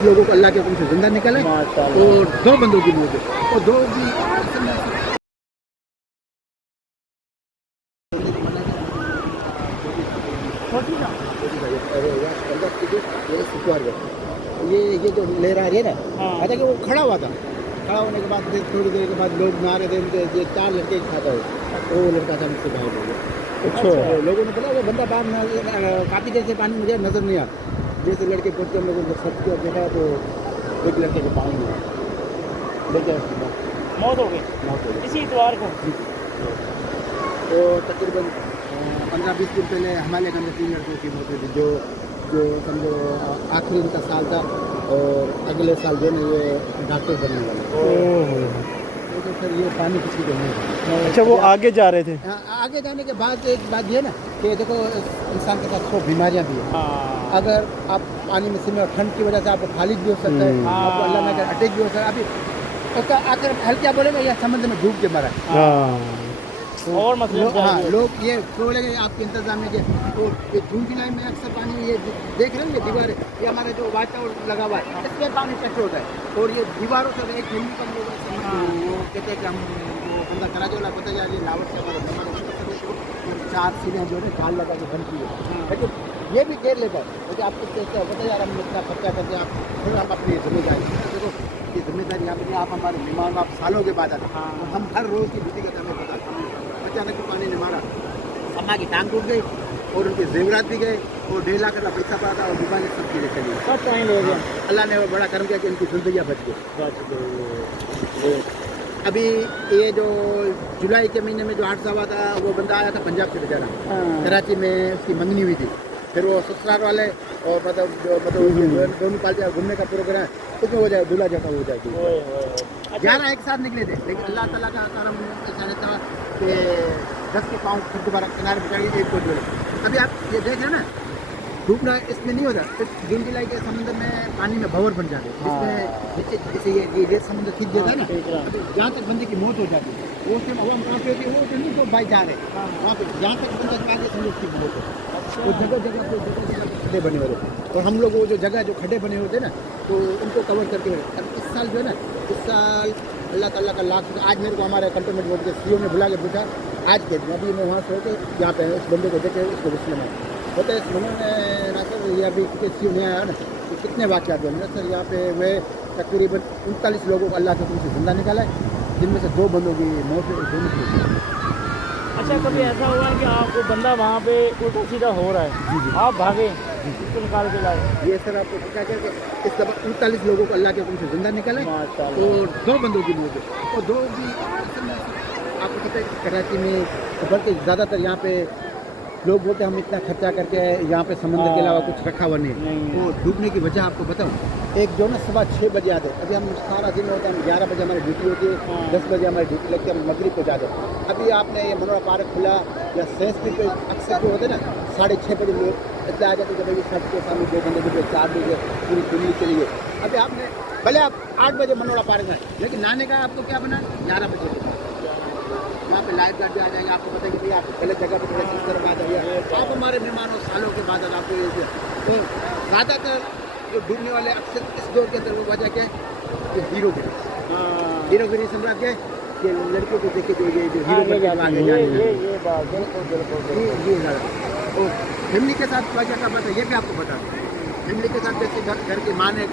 लोगों को अल्लाह के हुक्म से जिंदा निकाले और 2 बंदों की मौत हुई और 2 भी ये जो ले रहा है ना, अच्छा कि वो खड़ा हुआ था, खड़ा होने के बाद फिर थोड़ी देर के बाद लोग मारे थे उनके, ये 4 लड़के एक साथ आए, वो लड़का था मुझसे गायब हो गया। अच्छा, लोगों ने बोला वो बंदा बाहर काफ़ी देर से पानी मुझे नजर नहीं आया। जैसे लड़के पहुँचे हम लोगों ने सर्च किया, देखा तो एक लड़के के पानी में लेके मौत हो गई इसी इतवार को। तो तकरीबन 15-20 दिन पहले हमारे घर में 3 लड़कों की मौत हुई थी, जो समझो आखिरी इनका साल था और अगले साल जो है ये डॉक्टर बनने वाले। तो फिर ये पानी किसी को नहीं। अच्छा, वो आगे जा रहे थे। आगे जाने के बाद एक बात ये ना कि देखो इंसान के साथ 100 बीमारियाँ भी हैं। अगर आप पानी में सिमे और ठंड की वजह से आपको फालिज भी हो सकता है, आपको अल्लाह में अगर अटैक भी हो सकता है। अभी उसका आकर हल्का बोलेगा या समुद्र में डूब के मरा। तो और मतलब लोग ये बोलेंगे आपके इंतजाम में कि तो ये जून जुलाई में अक्सर पानी ये देख रहे हैं ये दीवार ये हमारे जो वाच टावर लगा हुआ है इसमें पानी टच होता है और ये दीवारों से एक हिंदी का लोग वो कहते हैं कि हम वो बंदा कराची वाला पता जा ये लावट से हमारे 4 सीढ़ियाँ जो है ढाल लगा के बन की है, लेकिन ये भी देर लेकर क्योंकि आप कुछ कहते हैं पता यार हम इतना खर्चा करते हैं, आप फिर हम अपनी जिम्मेदारी देखो ये जिम्मेदारी यहाँ पर आप हमारे मेहमान आप सालों के बाद आते हैं, हम हर रोज़ की ड्यूटी का हमें बताते हैं। अचानक पानी ने मारा, अम्मा की टांग टूट गई और उनके जेवरात भी गए और 1.5 लाख का पैसा पड़ा था और दुकानें सब चीज़ें चली सब टाइम हो गया। अल्लाह ने बड़ा कर्म किया कि इनकी जिंदगियाँ बच गई। अभी ये जो जुलाई के महीने में जो हादसा हुआ था वो बंदा आया था पंजाब से बेचारा, कराची में उसकी मंगनी हुई थी, फिर वो ससुराल वाले और मतलब दोनों पार्टियाँ घूमने का प्रोग्राम उसमें हो जाए दूल्हा जगह हो जाएगी। 11 एक साथ निकले थे, लेकिन अल्लाह ताला का करम ऐसा रहता कि 10 के पाँव फिर दोबारा किनारे बिछा के एक को जोड़े। अभी आप ये देख रहे हैं ना डूबना इसमें नहीं होता, फिर जून जुलाई के समुद्र में पानी में भंवर बन जाते हैं, इसमें नीचे जैसे ये समुद्र खींच देता है ना, जहाँ तक बंदे की मौत हो जाती है वो उसमें हवा में कहाँ पे होती है वो नहीं तो बाई जा रहे हैं वहाँ पे जहाँ तक बंदा आगे समझो उसकी मौत हो। तो जगह जगह खड्डे बने होते और हम लोग वो जो जगह जो खड्डे बने होते ना तो उनको कवर करके इस साल जो है ना इस साल अल्लाह ताला का लाख। आज मेरे को हमारे कंटोनमेंट बोर्ड के सीईओ ने बुला के पूछा आज के दिन अभी मैं वहाँ से होकर यहाँ पे उस बंदे को देखे उसको मुस्लिम है होता है उन्होंने ना सर ये अभी सीईओ नहीं आया ना तो कितने वाक़यात हुए सर यहाँ पे वे तकरीबन 39 लोगों को अल्लाह के हुक्म से जिंदा निकाला है, जिनमें से 2 बंदों की मौत हुई, दोनों की। अच्छा, कभी ऐसा हुआ है कि आपको बंदा वहाँ पे उल्टा सीधा हो रहा है, जी आप भागे इसको निकाल के लाए? ये सर आपको पता है कि इस दफा 39 लोगों को अल्लाह के हुक्म से जिंदा निकाला है और 2 बंदों की मौत हुई और 2 भी आपको पता है कराची में बल्कि ज़्यादातर यहाँ पे लोग बोलते हैं हम इतना खर्चा करके यहाँ पे समुद्र के अलावा कुछ रखा हुआ नहीं है। तो डूबने की वजह आपको बताऊँ, एक जो ना सुबह 6 बजे आते अभी हम सारा दिन होता है, 11 बजे हमारी ड्यूटी होती है, 10 बजे हमारी ड्यूटी लगती है, हम मगरिब को जाते हैं। अभी आपने ये मनोरा पार्क खुला या सेंसपी पे अक्सर जो होते हैं ना 6:30 बजे लोग इतने आ जाते हैं कि भाई सब के सामने 2 घंटे 4 बजे पूरी दुनिया चली गई। अभी आपने भले आप 8 बजे मनोरा पार्क में लेकिन नाने का आपको क्या बना 11 बजे वहाँ पे लाइफ गार्ड भी आ जाएंगे, आपको पता है कि भैया आप गलत जगह पर इस तरह बात है आप हमारे मेहमान हो सालों के बाद आपको ये तो ज़्यादातर जो डूबने वाले अक्सर इस दौर के अंदर वो वजह क्या है कि हीरोगिरी समझा क्या है कि लड़कियों को देखे जो ये जो हीरो और फैमिली के साथ वजह का बात है ये भी आपको बता दें। फैमिली के साथ जैसे घर के माँ ने